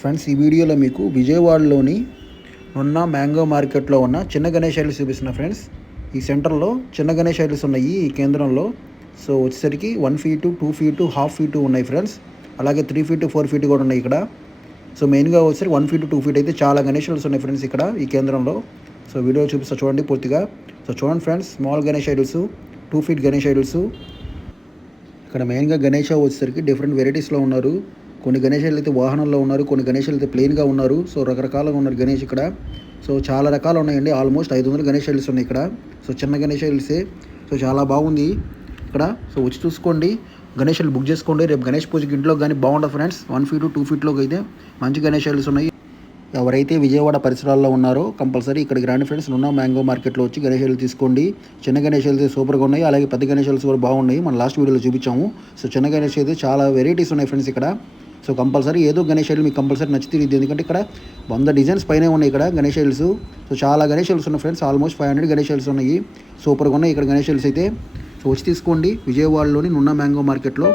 Friends, ఈ వీడియోలో మీకు విజయవాడలోని నున్న మ్యాంగో మార్కెట్లో ఉన్న చిన్న గణేష్ ఐడల్స్ చూపిస్తున్నా ఫ్రెండ్స్. ఈ సెంటర్లో చిన్న గణేష్ ఐడల్స్ ఉన్నాయి ఈ కేంద్రంలో. సో వచ్చేసరికి 1 feet, 2 feet, హాఫ్ ఫీట్ ఉన్నాయి ఫ్రెండ్స్. అలాగే 3 feet, 4 feet కూడా ఉన్నాయి ఇక్కడ. సో మెయిన్గా వచ్చేసరికి 1 feet, 2 feet అయితే చాలా గణేష్ ఐడల్స్ ఉన్నాయి ఫ్రెండ్స్ ఇక్కడ ఈ కేంద్రంలో. సో వీడియో చూపిస్తా చూడండి పూర్తిగా. సో చూడండి friends, small Ganesh idols, 2 feet Ganesh idols. ఇక్కడ మెయిన్గా గణేష్ వచ్చేసరికి డిఫరెంట్ వెరైటీస్లో ఉన్నారు. కొన్ని గణేషాలు అయితే వాహనాల్లో ఉన్నారు, కొన్ని గణేషాలు అయితే ప్లెయిన్గా ఉన్నారు. సో రకరకాలుగా ఉన్నారు గణేష్ ఇక్కడ. సో చాలా రకాలు ఉన్నాయండి. ఆల్మోస్ట్ 500 గణేష్ ఐడల్స్ ఉన్నాయి ఇక్కడ. సో చిన్న గణేష్ ఐడల్సే. సో చాలా బాగుంది ఇక్కడ. సో వచ్చి చూసుకోండి, గణేషాలు బుక్ చేసుకోండి. రేపు గణేష్ పూజకి ఇంట్లో కానీ బాగుంటుంది ఫ్రెండ్స్. 1 feet, 2 feetలోకి అయితే మంచి గణేష్ ఐడల్స్ ఉన్నాయి. ఎవరైతే విజయవాడ పరిసరాల్లో ఉన్నారో కంపల్సరీ ఇక్కడికి రండి ఫ్రెండ్స్. నున్న మ్యాంగో మార్కెట్లో వచ్చి గణేషాలు తీసుకోండి. చిన్న గణేషాలు అయితే సూపర్గా ఉన్నాయి, అలాగే పెద్ద గణేషాలు కూడా బాగున్నాయి. మన లాస్ట్ వీడియోలో చూపించాము. సో చిన్న గణేష్ అయితే చాలా వెరైటీస్ ఉన్నాయి ఫ్రెండ్స్ ఇక్కడ. సో కంపల్సరీ ఏదో గణేష్ ఐడల్ మీకు కంపల్సరీ నచ్చితే ఇది, ఎందుకంటే ఇక్కడ 100 డిజైన్స్ పైనే ఉన్నాయి ఇక్కడ గణేష్ ఐడల్స్. సో చాలా గణేష్ ఐడల్స్ ఉన్నాయి ఫ్రెండ్స్. ఆల్మోస్ట్ 500 గణేష్ ఐడల్స్ ఉన్నాయి. సూపర్గా ఉన్నాయి ఇక్కడ గణేష్ ఐడల్స్ అయితే. సో వచ్చి తీసుకోండి విజయవాడలోని నున్న మ్యాంగో మార్కెట్లో.